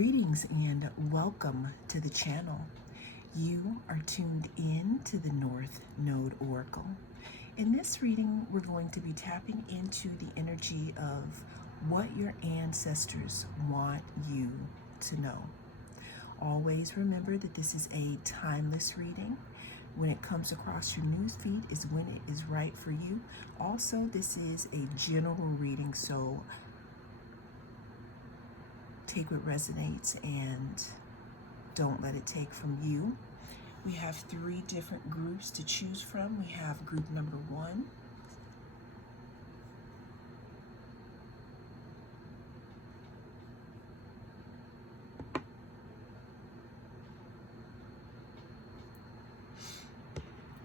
Greetings and welcome to the channel. You are tuned in to the North Node Oracle. In this reading, we're going to be tapping into the energy of what your ancestors want you to know. Always remember that this is a timeless reading. When it comes across your newsfeed is when it is right for you. Also, this is a general reading, so take what resonates and don't let it take from you. We have 3 different groups to choose from. We have group number 1.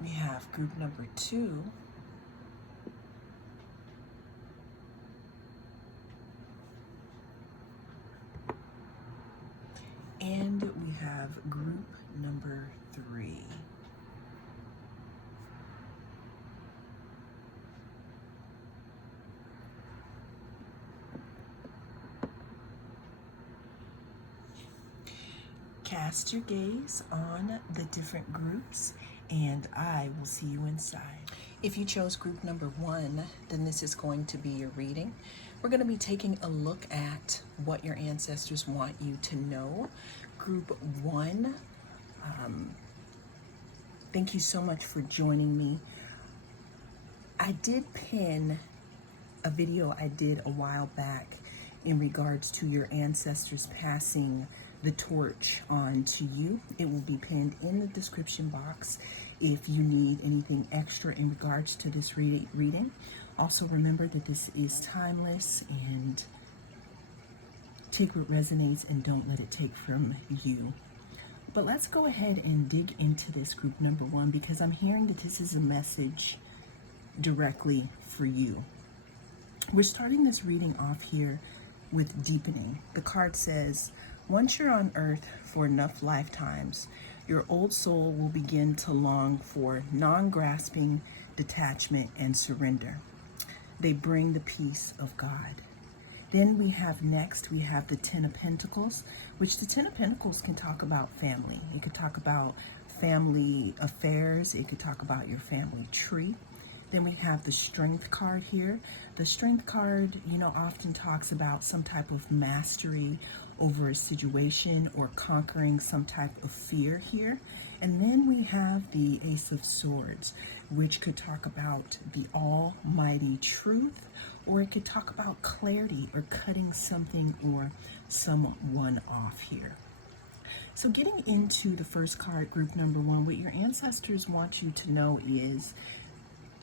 We have group number 2. And we have group number 3. Cast your gaze on the different groups, and I will see you inside. If you chose group number 1, then this is going to be your reading. We're going to be taking a look at what your ancestors want you to know. Group 1, thank you so much for joining me. I did pin a video I did a while back in regards to your ancestors passing the torch on to you. It will be pinned in the description box if you need anything extra in regards to this reading. Also remember that this is timeless, and take what resonates and don't let it take from you. But let's go ahead and dig into this group number 1, because I'm hearing that this is a message directly for you. We're starting this reading off here with deepening. The card says, once you're on earth for enough lifetimes, your old soul will begin to long for non-grasping detachment and surrender. They bring the peace of God. Then we have the 10 of Pentacles, which the 10 of Pentacles can talk about family. It could talk about family affairs. It could talk about your family tree. Then we have the Strength card here. The Strength card, often talks about some type of mastery over a situation or conquering some type of fear here. And then we have the Ace of Swords, which could talk about the almighty truth, or it could talk about clarity or cutting something or someone off here. So getting into the first card, group number 1, what your ancestors want you to know is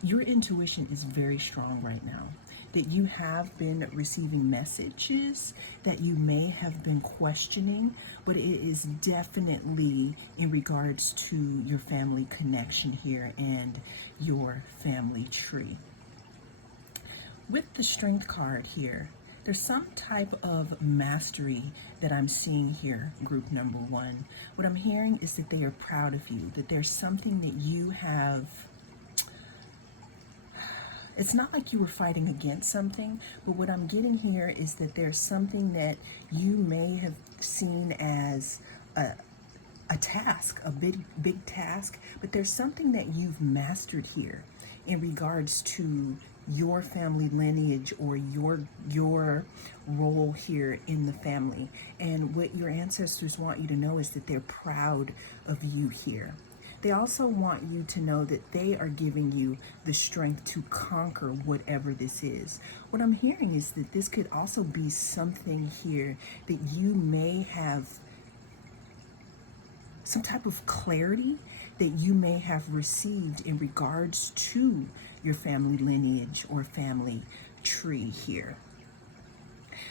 your intuition is very strong right now. That you have been receiving messages that you may have been questioning, but it is definitely in regards to your family connection here and your family tree. With the Strength card here, there's some type of mastery that I'm seeing here, group number 1. What I'm hearing is that they are proud of you, that there's something that you have. It's not like you were fighting against something, but what I'm getting here is that there's something that you may have seen as a task, a big task, but there's something that you've mastered here in regards to your family lineage or your role here in the family. And what your ancestors want you to know is that they're proud of you here. They also want you to know that they are giving you the strength to conquer whatever this is. What I'm hearing is that this could also be something here that you may have some type of clarity that you may have received in regards to your family lineage or family tree here.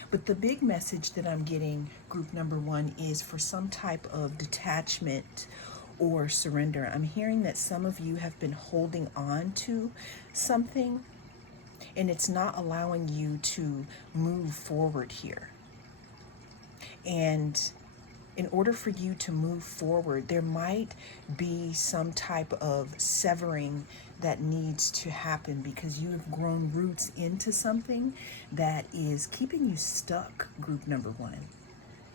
But the big message that I'm getting, group number 1, is for some type of detachment or surrender. I'm hearing that some of you have been holding on to something and it's not allowing you to move forward here. And in order for you to move forward, there might be some type of severing that needs to happen because you have grown roots into something that is keeping you stuck, group number 1.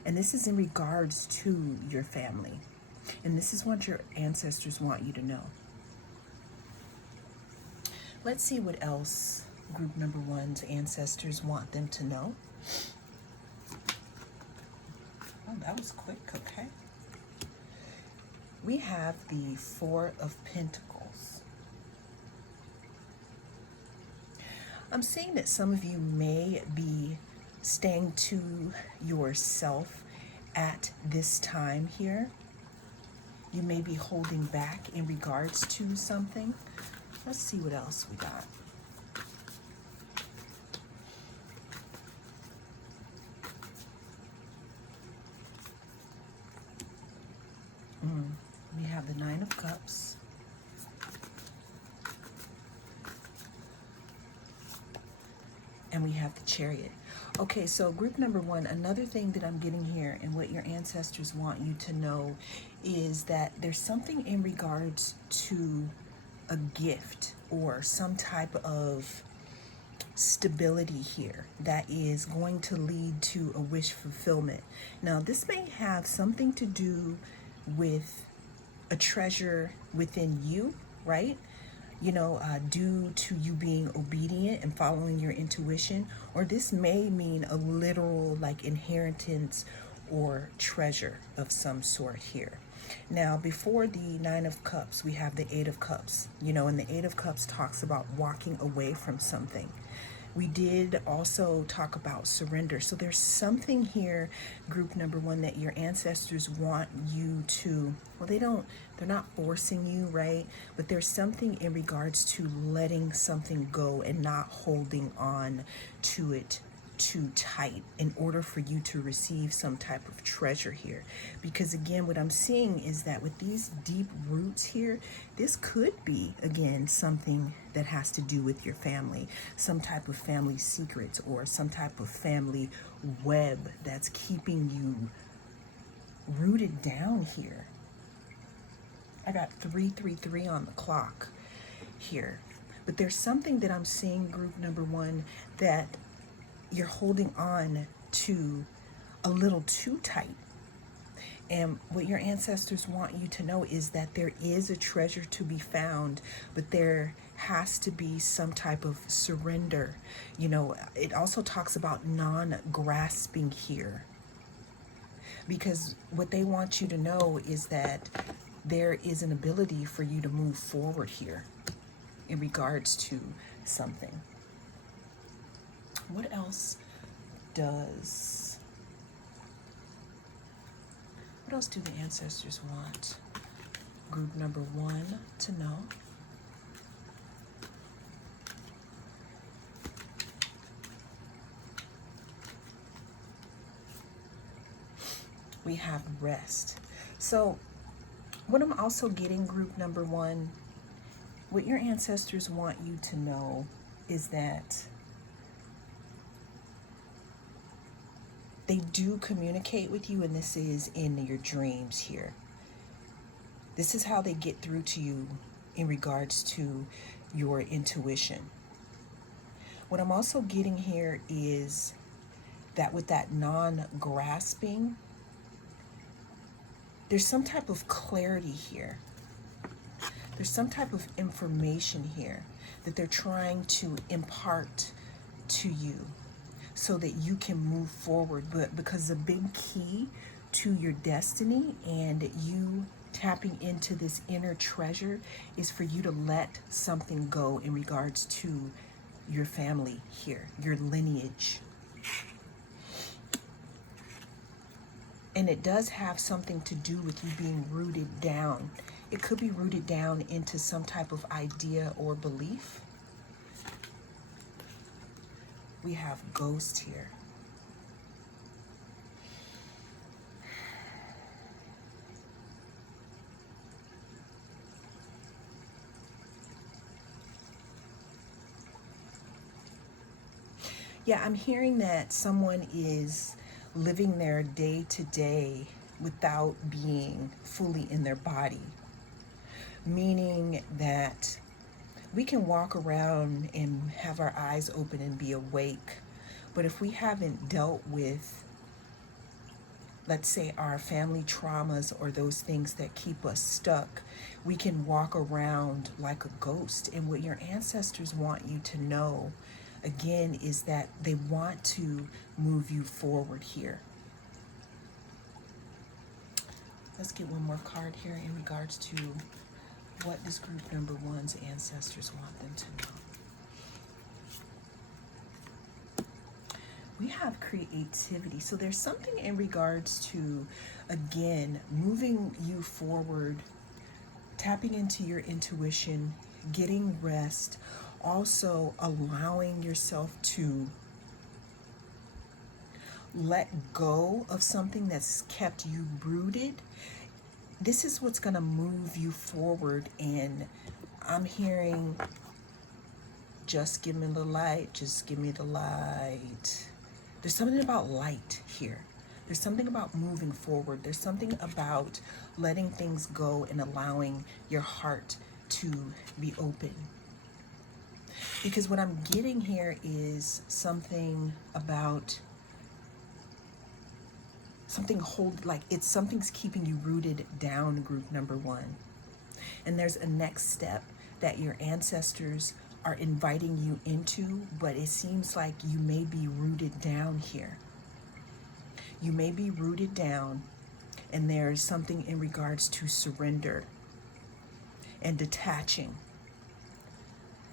And this is in regards to your family. And this is what your ancestors want you to know. Let's see what else group number one's ancestors want them to know. Oh, that was quick, okay. We have the Four of Pentacles. I'm seeing that some of you may be staying to yourself at this time here. You may be holding back in regards to something. Let's see what else we got. We have the Nine of Cups. And we have the Chariot. Okay, so group number one, another thing that I'm getting here and what your ancestors want you to know is that there's something in regards to a gift or some type of stability here that is going to lead to a wish fulfillment. Now, this may have something to do with a treasure within you, right? You know, due to you being obedient and following your intuition, or this may mean a literal like inheritance or treasure of some sort here. Now, before the Nine of Cups, we have the Eight of Cups, you know, and the Eight of Cups talks about walking away from something. We did also talk about surrender. So there's something here, group number one, that your ancestors want you to, well, they're not forcing you, right? But there's something in regards to letting something go and not holding on to it too tight in order for you to receive some type of treasure here. Because again, what I'm seeing is that with these deep roots here, this could be, again, something that has to do with your family, some type of family secrets or some type of family web that's keeping you rooted down here. I got 333 on the clock here. But there's something that I'm seeing, group number one, that you're holding on to a little too tight. And what your ancestors want you to know is that there is a treasure to be found, but there has to be some type of surrender. You know, it also talks about non-grasping here. Because what they want you to know is that there is an ability for you to move forward here in regards to something. What else do the ancestors want group number one to know? We have rest. So what I'm also getting, group number one, what your ancestors want you to know is that they do communicate with you, and this is in your dreams here. This is how they get through to you in regards to your intuition. What I'm also getting here is that with that non-grasping, there's some type of clarity here. There's some type of information here that they're trying to impart to you, so that you can move forward. But because the big key to your destiny and you tapping into this inner treasure is for you to let something go in regards to your family here, your lineage. And it does have something to do with you being rooted down. It could be rooted down into some type of idea or belief. We have ghost here. Yeah, I'm hearing that someone is living their day-to-day without being fully in their body. Meaning that we can walk around and have our eyes open and be awake, but if we haven't dealt with let's say, our family traumas or those things that keep us stuck, we can walk around like a ghost. And what your ancestors want you to know, again, is that they want to move you forward here. Let's get one more card here in regards to what does group number one's ancestors want them to know. We have creativity. So there's something in regards to, again, moving you forward, tapping into your intuition, getting rest, also allowing yourself to let go of something that's kept you rooted. This is what's going to move you forward. And I'm hearing, just give me the light, just give me the light. There's something about light here. There's something about moving forward. There's something about letting things go and allowing your heart to be open. Because what I'm getting here is something about something's keeping you rooted down, group number one. And there's a next step that your ancestors are inviting you into, but it seems like you may be rooted down here. You may be rooted down, and there's something in regards to surrender and detaching.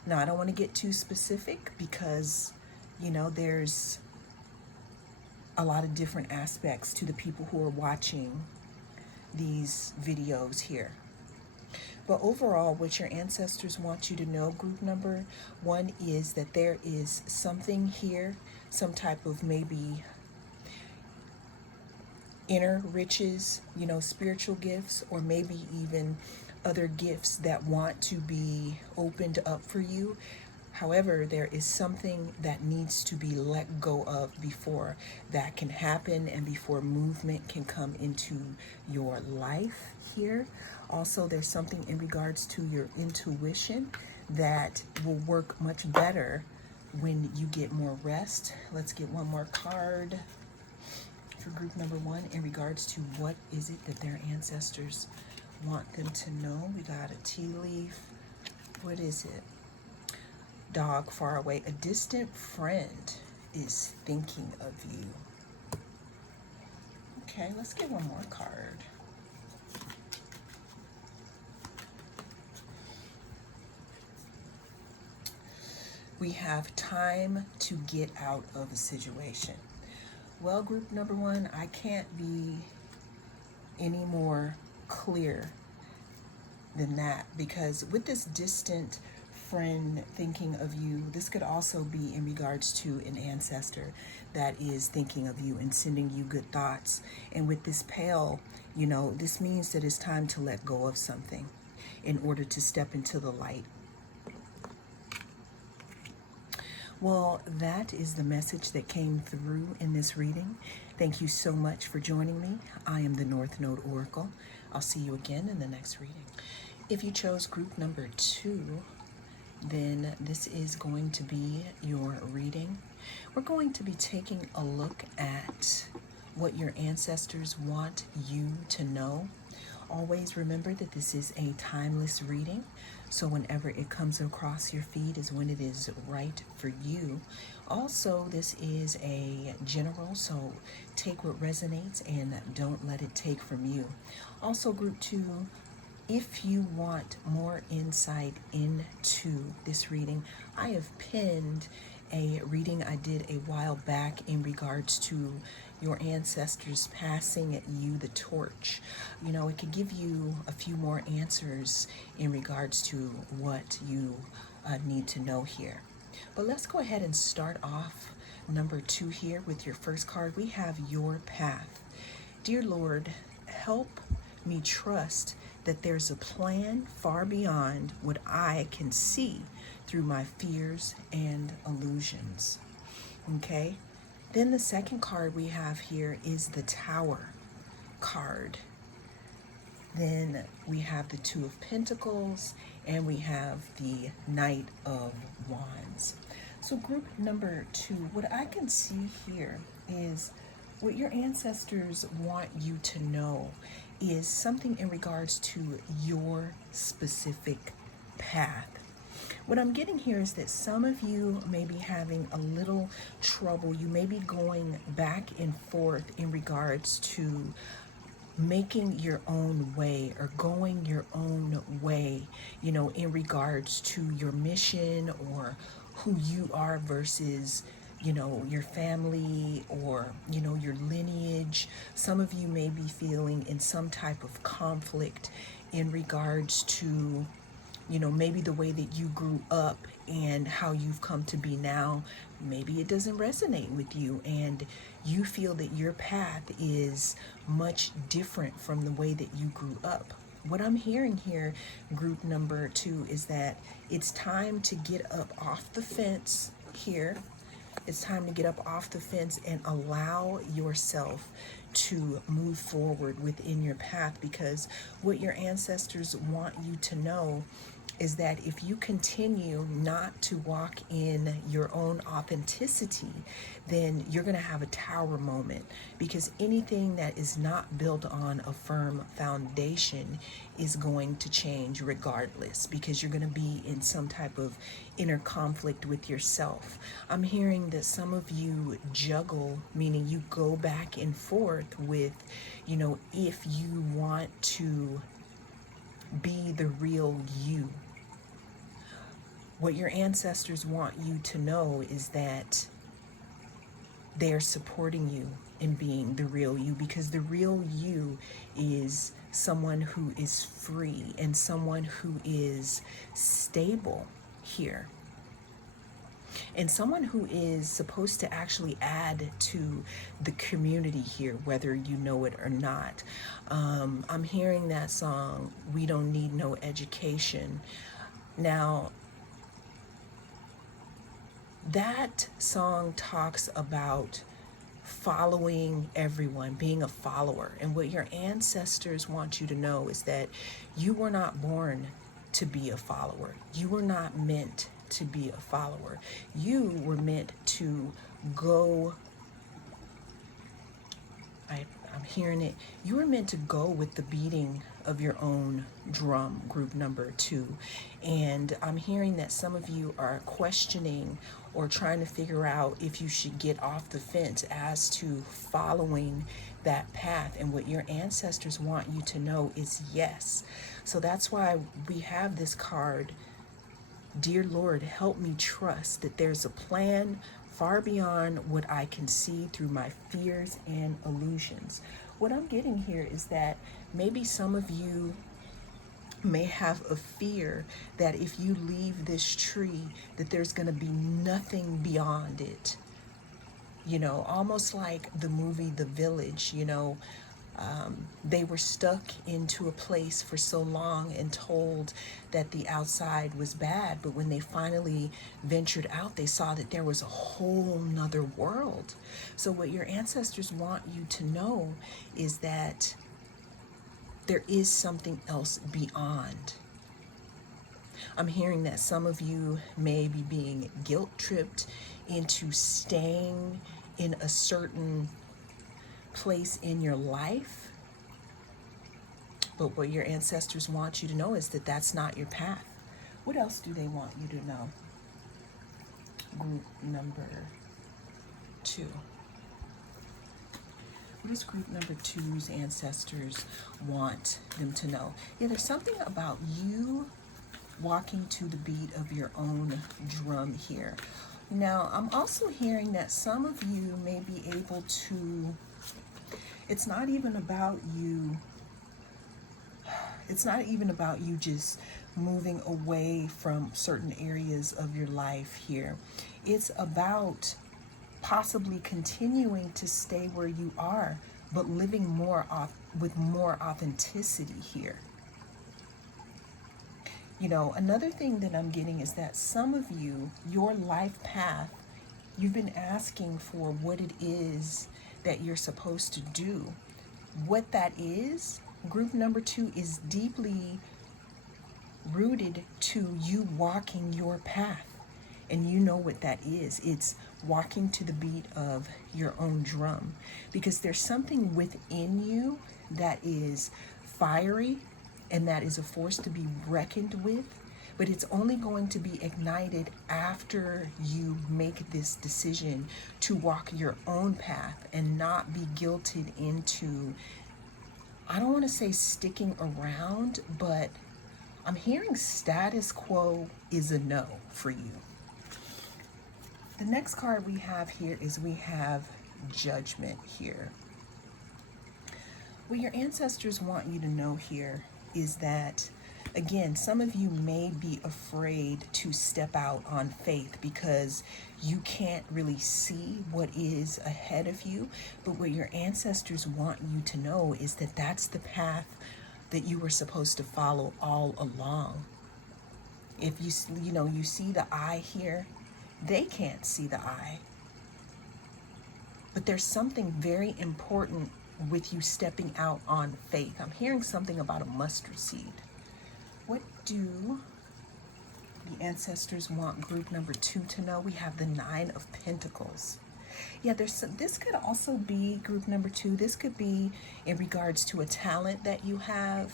Now, I don't want to get too specific because, there's a lot of different aspects to the people who are watching these videos here. But overall, what your ancestors want you to know, group number one, is that there is something here, some type of maybe inner riches, spiritual gifts, or maybe even other gifts that want to be opened up for you. However, there is something that needs to be let go of before that can happen and before movement can come into your life here. Also, there's something in regards to your intuition that will work much better when you get more rest. Let's get one more card for group number one in regards to what is it that their ancestors want them to know. We got a tea leaf. What is it? Dog far away. A distant friend is thinking of you. Okay, let's get one more card. We have time to get out of a situation. Well, group number one, I can't be any more clear than that, because with this distant friend thinking of you, this could also be in regards to an ancestor that is thinking of you and sending you good thoughts. And with this pale, this means that it's time to let go of something in order to step into the light. Well, that is the message that came through in this reading. Thank you so much for joining me. I am the North Node Oracle. I'll see you again in the next reading. If you chose group number two, then this is going to be your reading. We're going to be taking a look at what your ancestors want you to know. Always remember that this is a timeless reading, so whenever it comes across your feed is when it is right for you. Also, this is a general, so take what resonates and don't let it take from you. Also, group two, if you want more insight into this reading, I have pinned a reading I did a while back in regards to your ancestors passing you the torch. It could give you a few more answers in regards to what you need to know here. But let's go ahead and start off number two here with your first card. We have your path. Dear Lord, help me trust that there's a plan far beyond what I can see through my fears and illusions. Okay? Then the second card we have here is the Tower card. Then we have the Two of Pentacles, and we have the Knight of Wands. So group number two, what I can see here is What your ancestors want you to know is something in regards to your specific path. What I'm getting here is that some of you may be having a little trouble. You may be going back and forth in regards to making your own way or going your own way, in regards to your mission or who you are versus your family or your lineage. Some of you may be feeling in some type of conflict in regards to maybe the way that you grew up and how you've come to be now. Maybe it doesn't resonate with you and you feel that your path is much different from the way that you grew up. What I'm hearing here, group number 2, is that it's time to get up off the fence here. It's time to get up off the fence and allow yourself to move forward within your path, because what your ancestors want you to know is that if you continue not to walk in your own authenticity, then you're going to have a tower moment, because anything that is not built on a firm foundation is going to change regardless, because you're going to be in some type of inner conflict with yourself. I'm hearing that some of you juggle, meaning you go back and forth with, if you want to be the real you. What your ancestors want you to know is that they're supporting you in being the real you, because the real you is someone who is free and someone who is stable here. And someone who is supposed to actually add to the community here, whether you know it or not. I'm hearing that song, "We Don't Need No Education." Now, that song talks about following everyone, being a follower. And what your ancestors want you to know is that you were not born to be a follower. You were not meant to be a follower. You were meant to go, I'm hearing it, you were meant to go with the beating of your own drum, group number 2. And I'm hearing that some of you are questioning or trying to figure out if you should get off the fence as to following that path. And what your ancestors want you to know is yes. So that's why we have this card, "Dear Lord, help me trust that there's a plan far beyond what I can see through my fears and illusions." What I'm getting here is that maybe some of you may have a fear that if you leave this tree, that there's going to be nothing beyond it. Almost like the movie The Village, they were stuck into a place for so long and told that the outside was bad, but when they finally ventured out, they saw that there was a whole nother world. So what your ancestors want you to know is that there is something else beyond. I'm hearing that some of you may be being guilt-tripped into staying in a certain place in your life. But what your ancestors want you to know is that that's not your path. What else do they want you to know? Group number 2. What does group number 2's ancestors want them to know? Yeah, there's something about you walking to the beat of your own drum here. Now, I'm also hearing that some of you may be able to, it's not even about you just moving away from certain areas of your life here. It's about possibly continuing to stay where you are, but living with more authenticity here. Another thing that I'm getting is that some of you, your life path, you've been asking for what it is that you're supposed to do. What that is, group number 2, is deeply rooted to you walking your path And you know what that is. It's walking to the beat of your own drum, because there's something within you that is fiery and that is a force to be reckoned with, but it's only going to be ignited after you make this decision to walk your own path and not be guilted into, I don't want to say sticking around, but I'm hearing status quo is a no for you. The next card we have here is we have Judgment here. What your ancestors want you to know here is that, again, some of you may be afraid to step out on faith because you can't really see what is ahead of you. But what your ancestors want you to know is that that's the path that you were supposed to follow all along. If you see the eye here, they can't see the eye. But there's something very important with you stepping out on faith. I'm hearing something about a mustard seed. What do the ancestors want group number 2 to know? We have the 9 of Pentacles. Yeah, this could also be group number 2. This could be in regards to a talent that you have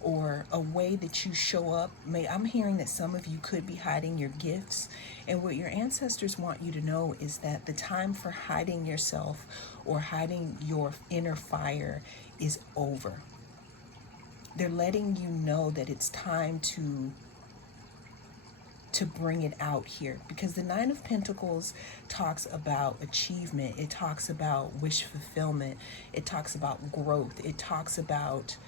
or a way that you show up. I'm hearing that some of you could be hiding your gifts. And what your ancestors want you to know is that the time for hiding yourself or hiding your inner fire is over. They're letting you know that it's time to bring it out here, because the 9 of Pentacles talks about achievement. It talks about wish fulfillment. It talks about growth. It talks about,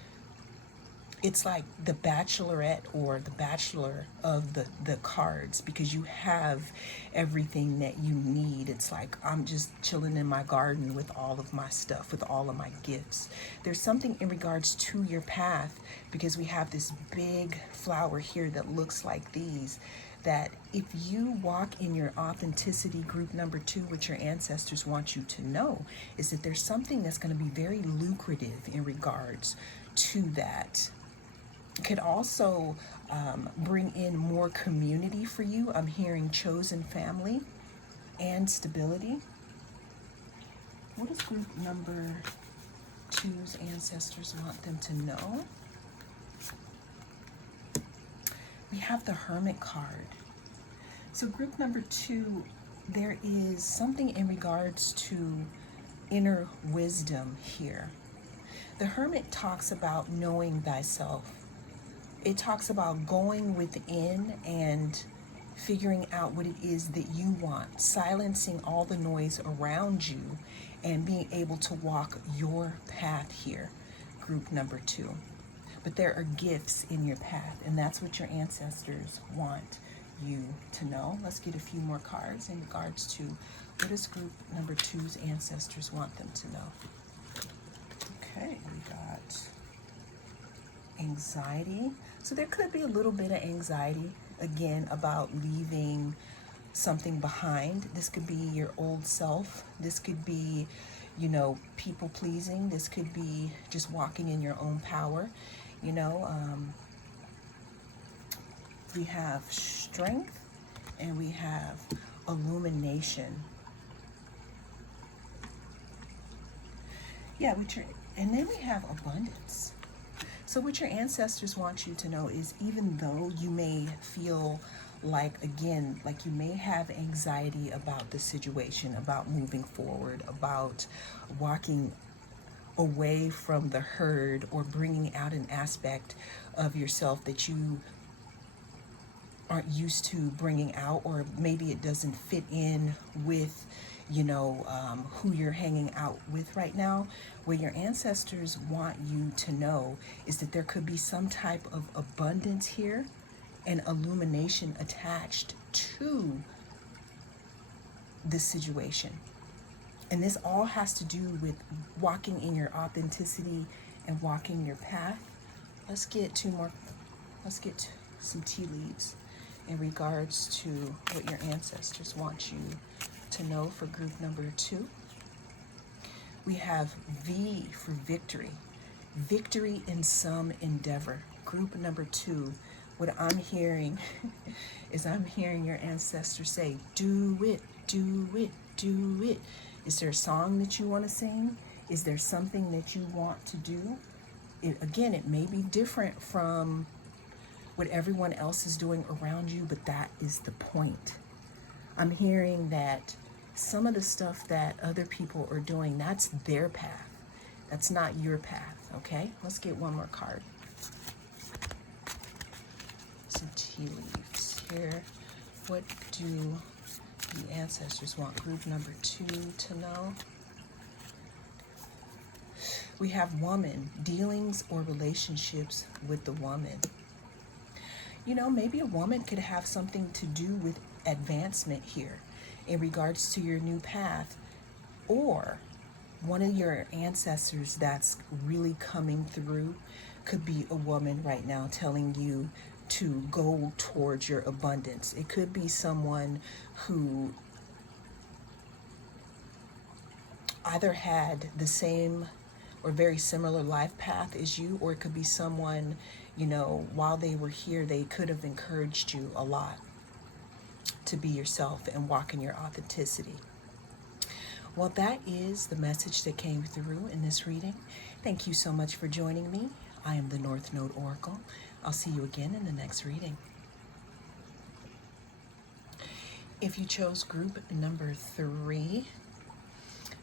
it's like the bachelorette or the bachelor of the cards, because you have everything that you need. It's like, I'm just chilling in my garden with all of my stuff, with all of my gifts. There's something in regards to your path, because we have this big flower here that looks like these, that if you walk in your authenticity, group number 2, what your ancestors want you to know is that there's something that's going to be very lucrative in regards to that. Could also bring in more community for you. I'm hearing chosen family and stability. What does group number 2's ancestors want them to know? We have the Hermit card. So group number 2, there is something in regards to inner wisdom here. The Hermit talks about knowing thyself. It talks about going within and figuring out what it is that you want, silencing all the noise around you and being able to walk your path here, group number 2. But there are gifts in your path, and that's what your ancestors want you to know. Let's get a few more cards in regards to what does group number 2's ancestors want them to know. Okay, we got anxiety. So there could be a little bit of anxiety, again, about leaving something behind. This could be your old self. This could be, people pleasing. This could be just walking in your own power. We have strength and we have illumination. Yeah, and then we have abundance. So what your ancestors want you to know is, even though you may feel like, again, like you may have anxiety about the situation, about moving forward, about walking away from the herd or bringing out an aspect of yourself that you aren't used to bringing out, or maybe it doesn't fit in with who you're hanging out with right now. What your ancestors want you to know is that there could be some type of abundance here and illumination attached to this situation. And this all has to do with walking in your authenticity and walking your path. Let's get some tea leaves in regards to what your ancestors want you to know for group number 2. We have V for victory. Victory in some endeavor. Group number 2, What I'm hearing is I'm hearing your ancestors say, do it, do it, do it. Is there a song that you want to sing? Is there something that you want to do? Again, it may be different from what everyone else is doing around you, but that is the point. I'm hearing that some of the stuff that other people are doing, that's their path. That's not your path, okay? Let's get one more card. Some tea leaves here. What do the ancestors want group number 2 to know? We have woman, dealings or relationships with the woman. You know, maybe a woman could have something to do with advancement here in regards to your new path, or one of your ancestors that's really coming through could be a woman right now telling you to go towards your abundance. It could be someone who either had the same or very similar life path as you, or it could be someone, you know, while they were here, they could have encouraged you a lot to be yourself and walk in your authenticity. Well, that is the message that came through in this reading. Thank you so much for joining me. I am the North Node Oracle. I'll see you again in the next reading. If you chose group number 3,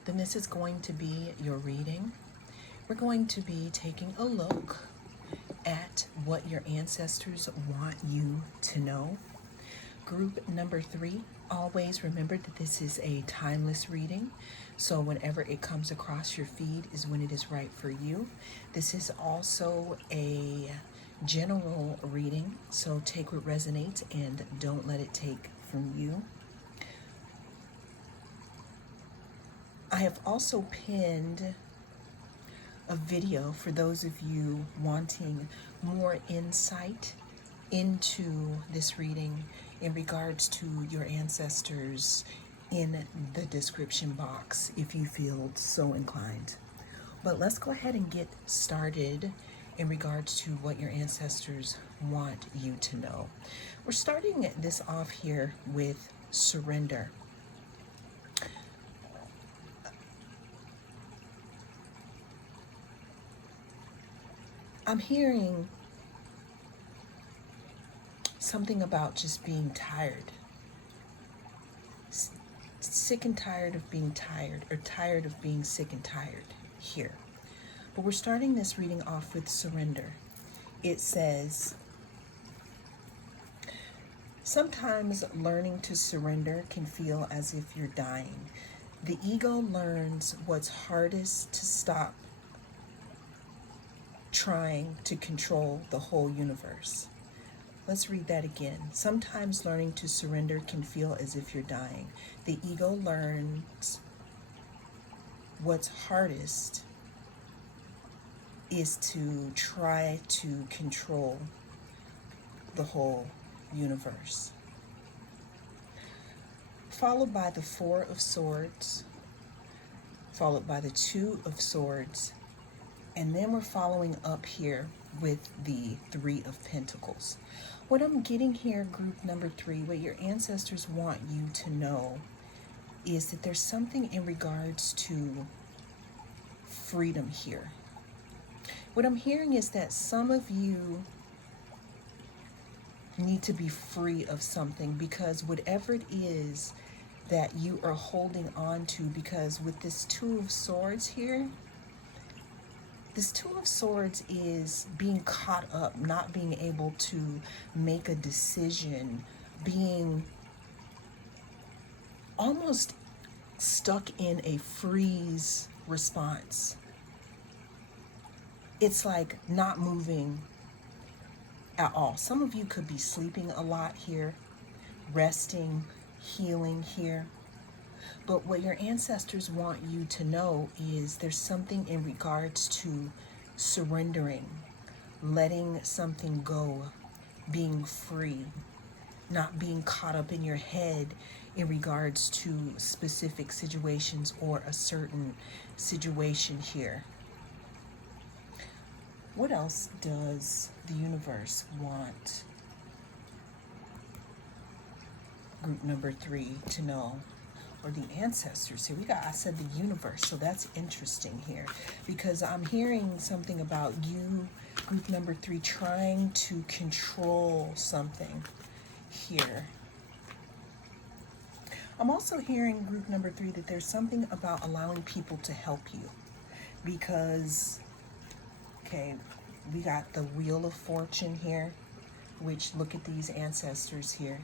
then this is going to be your reading. We're going to be taking a look at what your ancestors want you to know. Group number 3, always remember that this is a timeless reading. So whenever it comes across your feed is when it is right for you. This is also a general reading, so take what resonates and don't let it take from you. I have also pinned a video for those of you wanting more insight into this reading in regards to your ancestors in the description box if you feel so inclined. But let's go ahead and get started in regards to what your ancestors want you to know. We're starting this off here with surrender. I'm hearing something about just being tired. Sick and tired of being tired, or tired of being sick and tired here. But we're starting this reading off with surrender. It says, sometimes learning to surrender can feel as if you're dying. The ego learns what's hardest to stop trying to control the whole universe. Let's read that again. Sometimes learning to surrender can feel as if you're dying. The ego learns what's hardest is to try to control the whole universe. Followed by the 4 of Swords, followed by the 2 of Swords, and then we're following up here with the 3 of Pentacles. What I'm getting here, group number 3, what your ancestors want you to know is that there's something in regards to freedom here. What I'm hearing is that some of you need to be free of something, because whatever it is that you are holding on to, because with this 2 of Swords here, this 2 of Swords is being caught up, not being able to make a decision, being almost stuck in a freeze response. It's like not moving at all. Some of you could be sleeping a lot here, resting, healing here. But what your ancestors want you to know is there's something in regards to surrendering, letting something go, being free, not being caught up in your head in regards to specific situations or a certain situation here. What else does the universe want group number 3 to know, or the ancestors here. I said the universe, so that's interesting here, because I'm hearing something about you, group number 3, trying to control something here. I'm also hearing, group number 3, that there's something about allowing people to help you, because, okay, we got the Wheel of Fortune here, which, look at these ancestors here.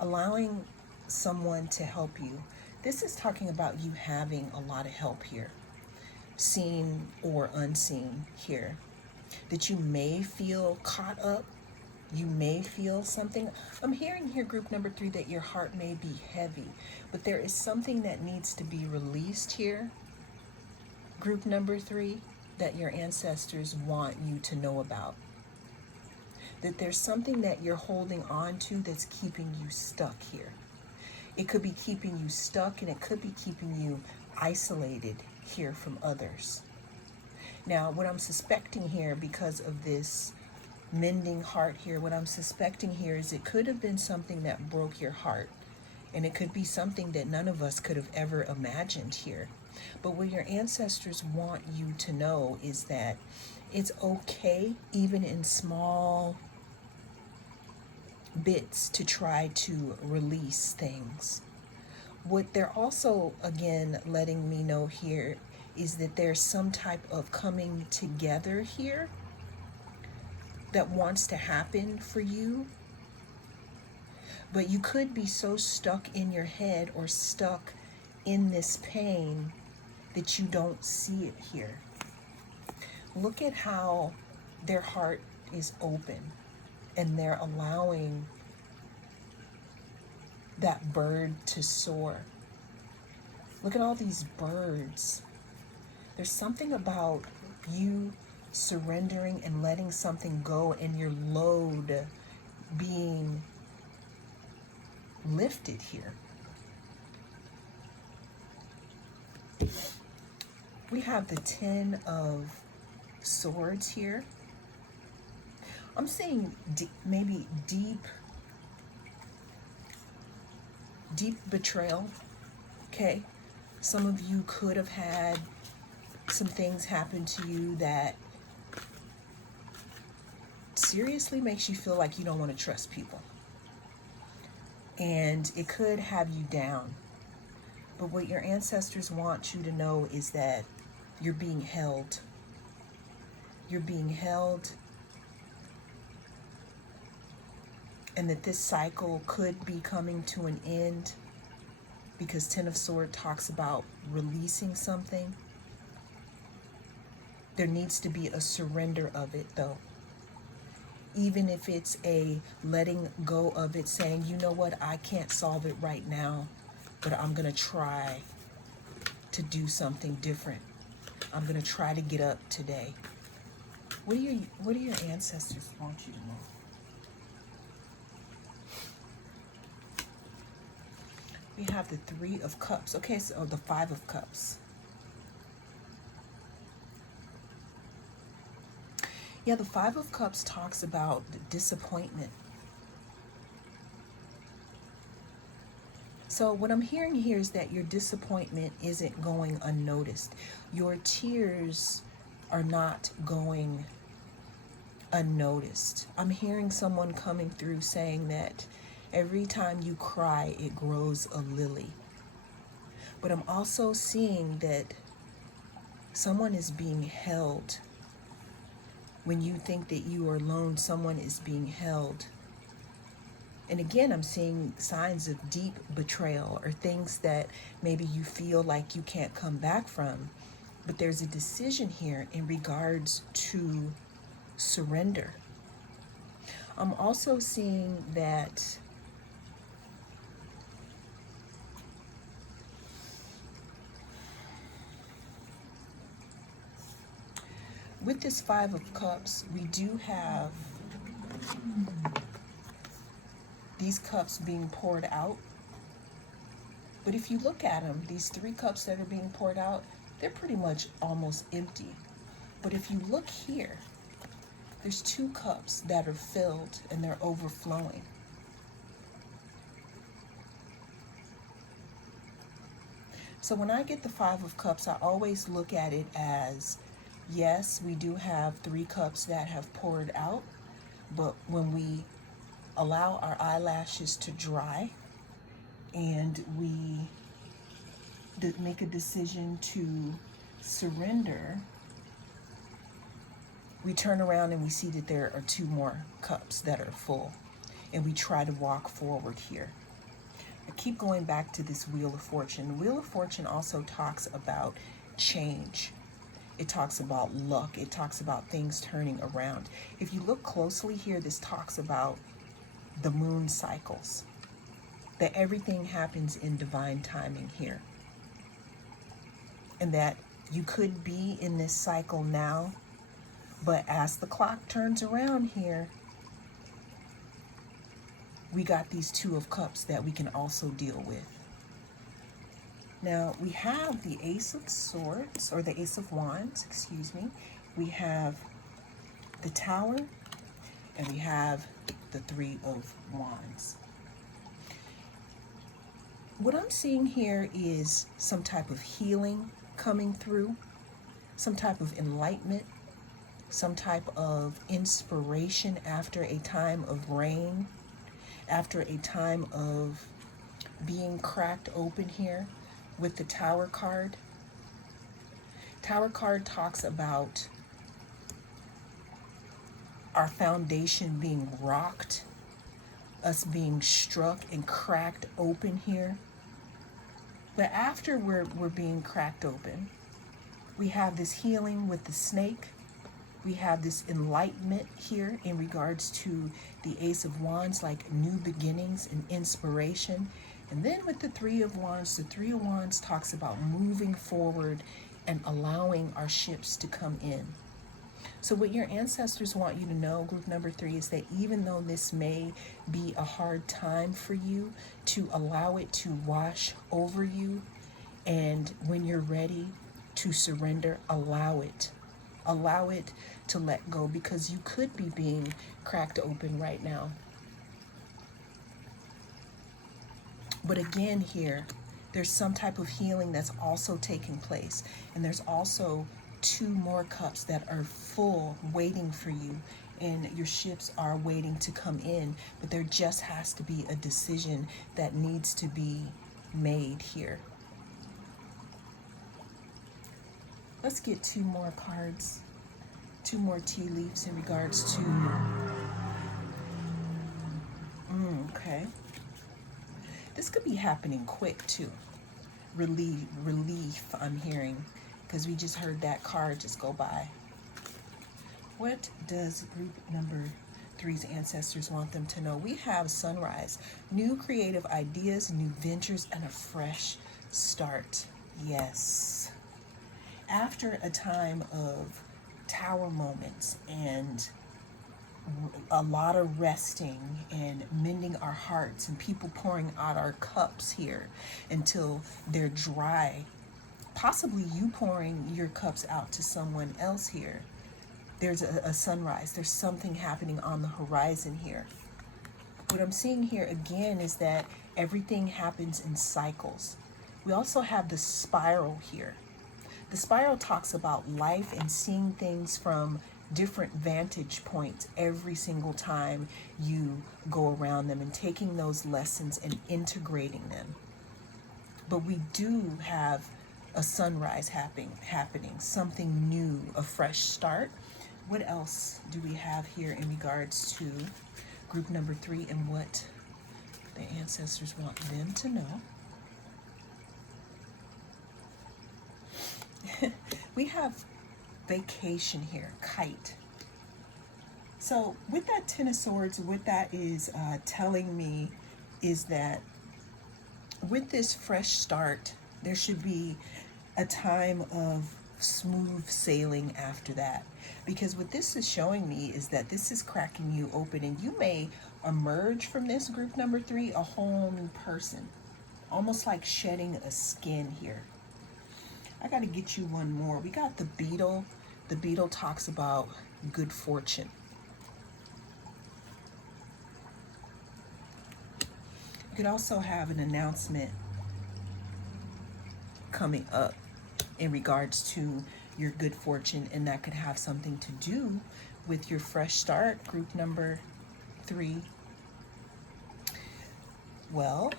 Allowing someone to help you. This is talking about you having a lot of help here, seen or unseen here, that you may feel caught up. You may feel something. I'm hearing here, group number 3, that your heart may be heavy, but there is something that needs to be released here, group number 3, that your ancestors want you to know about. That there's something that you're holding on to that's keeping you stuck here. It could be keeping you stuck, and it could be keeping you isolated here from others. Now, what I'm suspecting here, because of this mending heart here, what I'm suspecting here is it could have been something that broke your heart, and it could be something that none of us could have ever imagined here. But what your ancestors want you to know is that it's okay, even in small bits, to try to release things. What they're also, again, letting me know here is that there's some type of coming together here that wants to happen for you, but you could be so stuck in your head or stuck in this pain that you don't see it here. Look at how their heart is open, and they're allowing that bird to soar. Look at all these birds. There's something about you surrendering and letting something go, and your load being lifted here. We have the 10 of Swords here. I'm seeing maybe deep betrayal. Okay, some of you could have had some things happen to you that seriously makes you feel like you don't want to trust people, and it could have you down. But what your ancestors want you to know is that you're being held. You're being held, and that this cycle could be coming to an end, because 10 of Swords talks about releasing something. There needs to be a surrender of it, though. Even if it's a letting go of it, saying, you know what, I can't solve it right now, but I'm going to try to do something different. I'm going to try to get up today. What do your ancestors want you to know? We have the 3 of Cups. Okay, so the 5 of Cups. Yeah, the 5 of Cups talks about disappointment. So what I'm hearing here is that your disappointment isn't going unnoticed. Your tears are not going unnoticed. I'm hearing someone coming through saying that every time you cry, it grows a lily. But I'm also seeing that someone is being held. When you think that you are alone, someone is being held. And again, I'm seeing signs of deep betrayal, or things that maybe you feel like you can't come back from. But there's a decision here in regards to surrender. I'm also seeing that with this 5 of Cups, we do have these cups being poured out. But if you look at them, these 3 cups that are being poured out, they're pretty much almost empty. But if you look here, there's 2 cups that are filled and they're overflowing. So when I get the Five of Cups, I always look at it as, yes, we do have 3 cups that have poured out, but when we allow our eyelashes to dry and we make a decision to surrender, we turn around and we see that there are 2 more cups that are full, and we try to walk forward here. I keep going back to this Wheel of Fortune. The Wheel of Fortune also talks about change. It talks about luck. It talks about things turning around. If you look closely here, this talks about the moon cycles, that everything happens in divine timing here, and that you could be in this cycle now, but as the clock turns around here, we got these 2 of Cups that we can also deal with. Now we have the Ace of Swords, or the Ace of Wands, excuse me. We have the Tower, and we have the 3 of Wands. What I'm seeing here is some type of healing coming through, some type of enlightenment, some type of inspiration after a time of rain, after a time of being cracked open here with the Tower card. Tower card talks about our foundation being rocked, us being struck and cracked open here. But after we're being cracked open, we have this healing with the snake. We have this enlightenment here in regards to the Ace of Wands, like new beginnings and inspiration. And then with the 3 of Wands, the 3 of Wands talks about moving forward and allowing our ships to come in. So what your ancestors want you to know, group number 3, is that even though this may be a hard time for you, to allow it to wash over you. And when you're ready to surrender, allow it. Allow it to let go, because you could be being cracked open right now. But again here, there's some type of healing that's also taking place. And there's also 2 more cups that are full, waiting for you. And your ships are waiting to come in. But there just has to be a decision that needs to be made here. Let's get 2 more cards, 2 more tea leaves in regards to, okay. This could be happening quick too. Relief I'm hearing, because we just heard that card just go by. What does group number 3's ancestors want them to know? We have sunrise, new creative ideas, new ventures, and a fresh start. Yes. After a time of tower moments and a lot of resting and mending our hearts and people pouring out our cups here until they're dry, possibly you pouring your cups out to someone else here, there's a sunrise. There's something happening on the horizon here. What I'm seeing here again is that everything happens in cycles. We also have the spiral here. The spiral talks about life and seeing things from different vantage points every single time you go around them, and taking those lessons and integrating them. But we do have a sunrise happening, something new, a fresh start. What else do we have here in regards to group number 3 and what the ancestors want them to know? We have vacation here, kite. So with that 10 of Swords, what that is telling me is that with this fresh start, there should be a time of smooth sailing after that. Because what this is showing me is that this is cracking you open, and you may emerge from this group number 3 a whole new person, almost like shedding a skin here. I got to get you one more. We got the beetle. The beetle talks about good fortune. You could also have an announcement coming up in regards to your good fortune, and that could have something to do with your fresh start, group number 3. Well,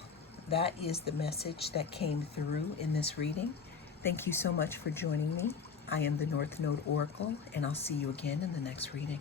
that is the message that came through in this reading. Thank you so much for joining me. I am the North Node Oracle, and I'll see you again in the next reading.